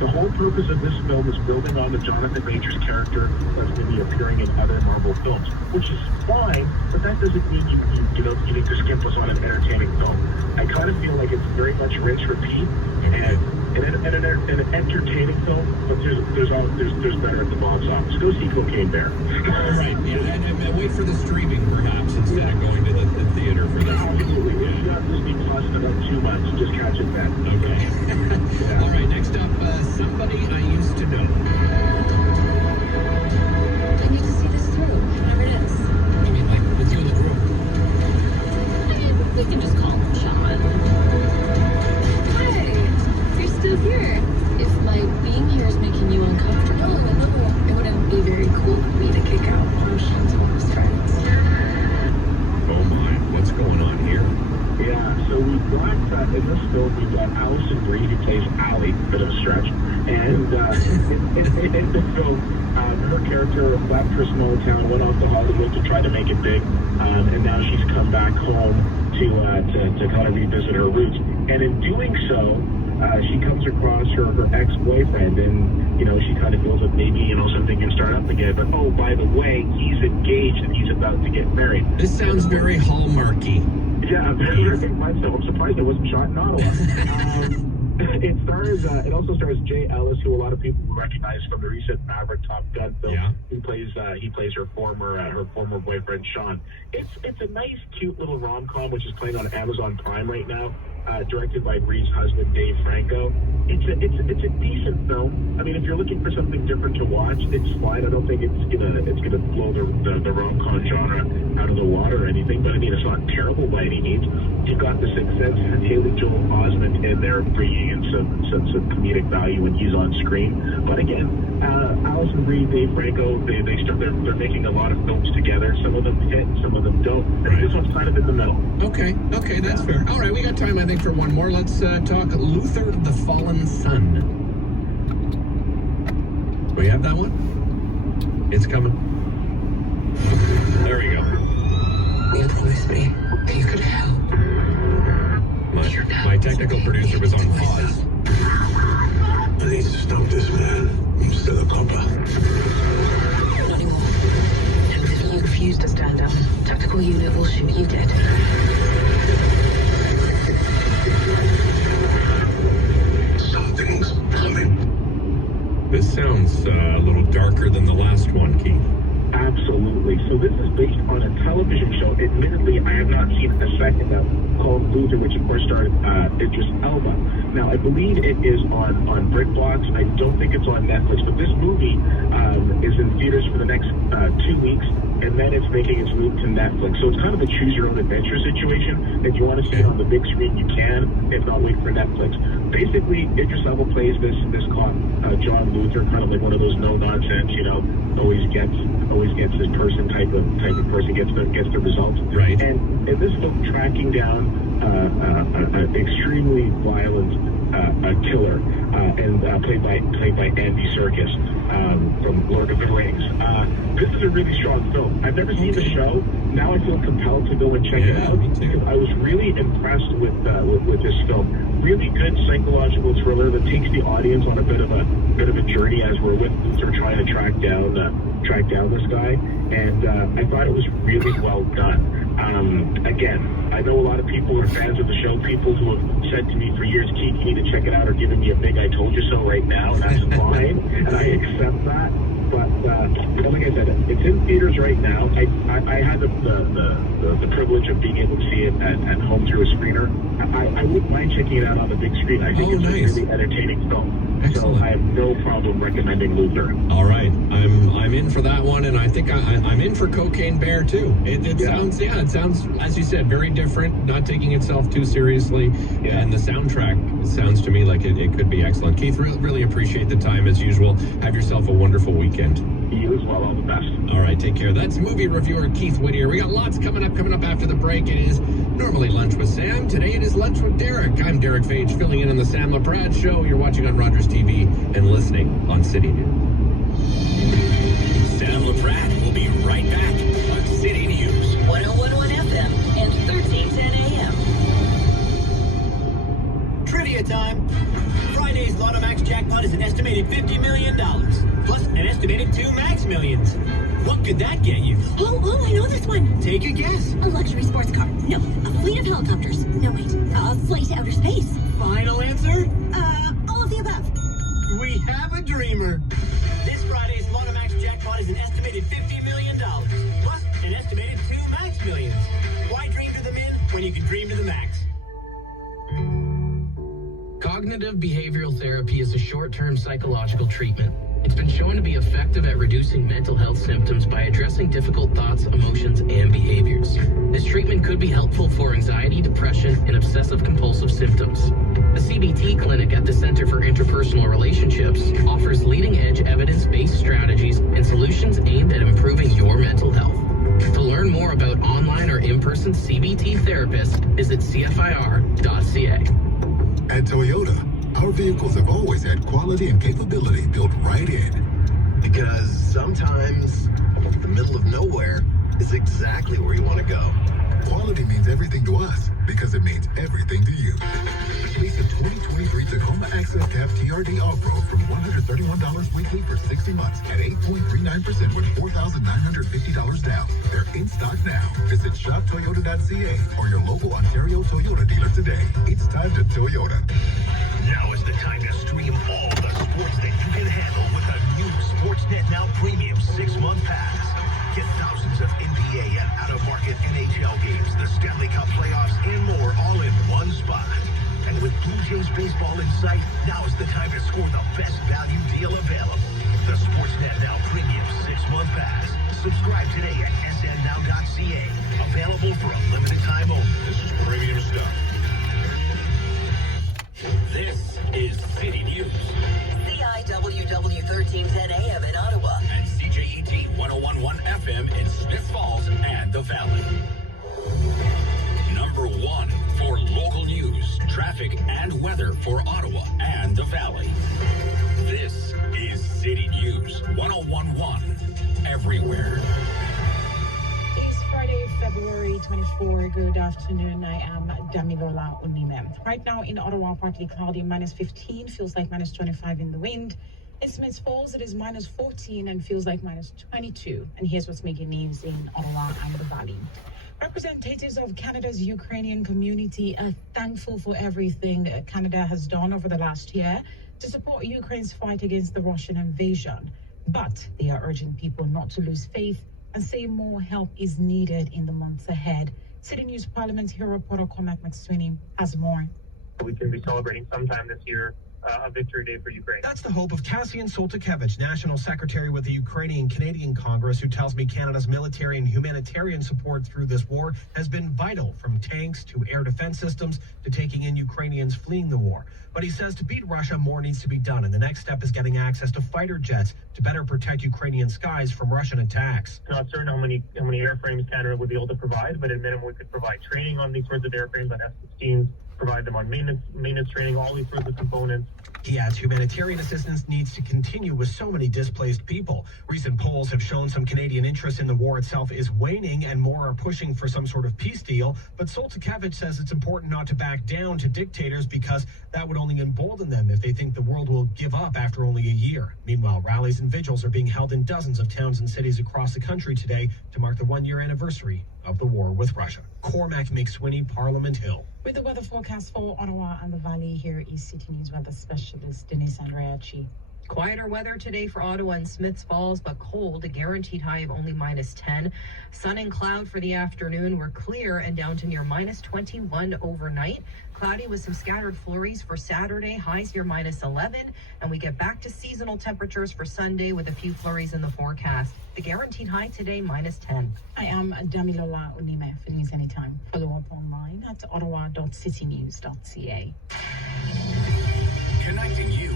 The whole purpose of this film is building on the Jonathan Majors character that's going to be appearing in other Marvel films, which is fine, but that doesn't mean you need to skip us on an entertaining film. I kind of feel like it's very much rinse repeat and an entertaining film, but there's better at the box office. Go see Cocaine Bear. Right, yeah, and wait for the streaming perhaps instead of going to the theater for this. Absolutely. If you got Disney Plus in about 2 months, just catch it then. Okay. Yeah. All right, next up, somebody I used to know. I need to see this through, whatever it is. I mean, like, with you in the group. I mean, we can just call him Sean. Hi, you're still here. If my being here is making you uncomfortable, it wouldn't be very cool for me to kick out one of Sean's oldest friends. Oh my, what's going on here? Yeah, so we've got, in this film, we've got Allison Brie, who plays Allie, bit of a stretch. And in the film, her character left her small town, went off to Hollywood to try to make it big, and now she's come back home to kind of revisit her roots. And in doing so, she comes across her ex-boyfriend, and, she kind of feels that maybe, something can start up again. But, oh, by the way, he's engaged and he's about to get married. This sounds very Hallmarky. Yeah, very much so. I'm surprised it wasn't shot in Ottawa. It also stars Jay Ellis, who a lot of people will recognize from the recent Maverick Top Gun film. Yeah. He plays her former boyfriend Sean. It's a nice, cute little rom-com which is playing on Amazon Prime right now. Directed by Bree's husband Dave Franco. It's a decent film. I mean, if you're looking for something different to watch, it's fine. I don't think it's gonna blow the rom-com genre out of the water or anything. But I mean, it's not terrible by any means. You've got The Sixth Sense and Haley Joel Osment in there bringing in some comedic value when he's on screen. But again, Allison Brie, Dave Franco, they're making a lot of films together. Some of them hit, some of them don't. Right. This one's kind of in the middle. Okay, that's fair. All right, we got time, I think, for one more. Let's talk Luther the Fallen Sun. Do we have that one? It's coming. There we go. You promised me that you could help. My technical producer was on pause. I need to stop this man. I'm still a copper. Not anymore. And if you refuse to stand down, tactical unit will shoot you dead. Something's coming. This sounds a little darker than the last one, Keith. Absolutely. So this is based on a television show. Admittedly, I have not seen a second of, called Luther, which of course starred Idris Elba. Now, I believe it is on BritBox. I don't think it's on Netflix, but this movie is in theaters for the next 2 weeks, and then it's making its move to Netflix. So it's kind of a choose-your-own-adventure situation. If you want to see it on the big screen, you can. If not, wait for Netflix. Basically, Idris Elba plays this cop, John Luther, kind of like one of those no-nonsense, always gets this person type of person gets the results. Right. And in this film, tracking down an extremely violent killer, and played by Andy Serkis from Lord of the Rings. This is a really strong film. I've never seen the show. Now I feel compelled to go and check it out. Me too. I was really impressed with this film. Really good psychological thriller that takes the audience on a bit of a journey as we're with Luther trying to track down this guy. And I thought it was really well done. Again, I know a lot of people are fans of the show. People who have said to me for years, Keith, you need to check it out, are giving me a big I told you so right now, and that's fine, and I accept that. But like I said, it's in theaters right now. I had the privilege of being able to see it at home through a screener. I wouldn't mind checking it out on the big screen. I think it's nice. a really entertaining film. Excellent. So I have no problem recommending Luther. All right, I'm in for that one, and I think I'm in for Cocaine Bear too. It sounds, as you said, very different, not taking itself too seriously, and the soundtrack sounds to me like it could be excellent. Keith, really appreciate the time as usual. Have yourself a wonderful weekend. You as well. All the best. All right, take care. That's movie reviewer Keith Whittier. We got lots coming up after the break. It is normally Lunch with Sam. Today it is Lunch with Derek. I'm Derek Fage, filling in on the Sam LaPrade Show. You're watching on Rogers TV and listening on City News. Sam LaPrade will be right back on City News. 101.1 FM and 1310 AM. Trivia time? Friday's Lotto Max jackpot is an estimated $50 million, plus an estimated 2 Max Millions. What could that get you? Oh, I know this one. Take a guess. A luxury sports car. No. A fleet of helicopters. No, wait. A flight to outer space. Final answer? All of the above. We have a dreamer. This Friday's Lotto Max jackpot is an estimated $50 million, plus an estimated 2 Max Millions. Why dream to the min when you can dream to the max? Cognitive behavioral therapy is a short-term psychological treatment. It's been shown to be effective at reducing mental health symptoms by addressing difficult thoughts, emotions, and behaviors. This treatment could be helpful for anxiety, depression, and obsessive-compulsive symptoms. The CBT clinic at the Center for Interpersonal Relationships offers leading-edge evidence-based strategies and solutions aimed at improving your mental health. To learn more about online or in-person CBT therapists, visit cfir.ca. At Toyota, our vehicles have always had quality and capability built right in. Because sometimes the middle of nowhere is exactly where you want to go. Quality means everything to us because it means everything to you. Lease a 2023 Tacoma Access Cab TRD Off-Road from $131 weekly for 60 months at 8.39% with $4,950 down. They're in stock now. Visit shoptoyota.ca or your local Ontario Toyota dealer today. It's time to Toyota. Now is the time to stream all the sports that you can handle with a new Sportsnet Now Premium 6-month pass. Get thousands of NBA and out-of-market NHL games, the Stanley Cup playoffs, and more all in one spot. And with Blue Jays baseball in sight, now is the time to score the best value deal available. The Sportsnet Now Premium 6-month pass. Subscribe today at snnow.ca. Available for a limited time only. This is premium stuff. This is City News. CIWW 1310 AM in Ottawa. And CJET 1011 FM in Smith Falls and the Valley. Number 1 for local news, traffic, and weather for Ottawa and the Valley. This is City News 1011 everywhere. It is Friday, February 24. Good afternoon. I am Damilola Unime. Right now in Ottawa, partly cloudy, minus 15, feels like minus 25 in the wind. In Smiths Falls, it is minus 14 and feels like minus 22. And here's what's making news in Ottawa and the Valley. Representatives of Canada's Ukrainian community are thankful for everything Canada has done over the last year to support Ukraine's fight against the Russian invasion. But they are urging people not to lose faith and say more help is needed in the months ahead. City News parliamentary reporter Cormac McSweeney has more. We can be celebrating sometime this year a victory day for Ukraine. That's the hope of Cassian Soltykevich, National Secretary with the Ukrainian-Canadian Congress, who tells me Canada's military and humanitarian support through this war has been vital, from tanks to air defense systems to taking in Ukrainians fleeing the war. But he says to beat Russia, more needs to be done, and the next step is getting access to fighter jets to better protect Ukrainian skies from Russian attacks. Not certain how many airframes Canada would be able to provide, but at minimum we could provide training on these sorts of airframes on F-16s, provide them on maintenance training, all these sorts of components. He adds humanitarian assistance needs to continue with so many displaced people. Recent polls have shown some Canadian interest in the war itself is waning and more are pushing for some sort of peace deal. But Soltykevich says it's important not to back down to dictators because that would only embolden them if they think the world will give up after only a year. Meanwhile, rallies and vigils are being held in dozens of towns and cities across the country today to mark the one-year anniversary of the war with Russia. Cormac McSweeney, Parliament Hill. With the weather forecast for Ottawa and the Valley, here is City News weather specialist Denise Andreachi. Quieter weather today for Ottawa and Smiths Falls, but cold, a guaranteed high of only minus 10. Sun and cloud for the afternoon. We're clear and down to near minus 21 overnight. Cloudy with some scattered flurries for Saturday, highs near minus 11. And we get back to seasonal temperatures for Sunday with a few flurries in the forecast. The guaranteed high today, minus 10. I am Damilola Unime. For news anytime, follow up online at ottawa.citynews.ca. Connecting you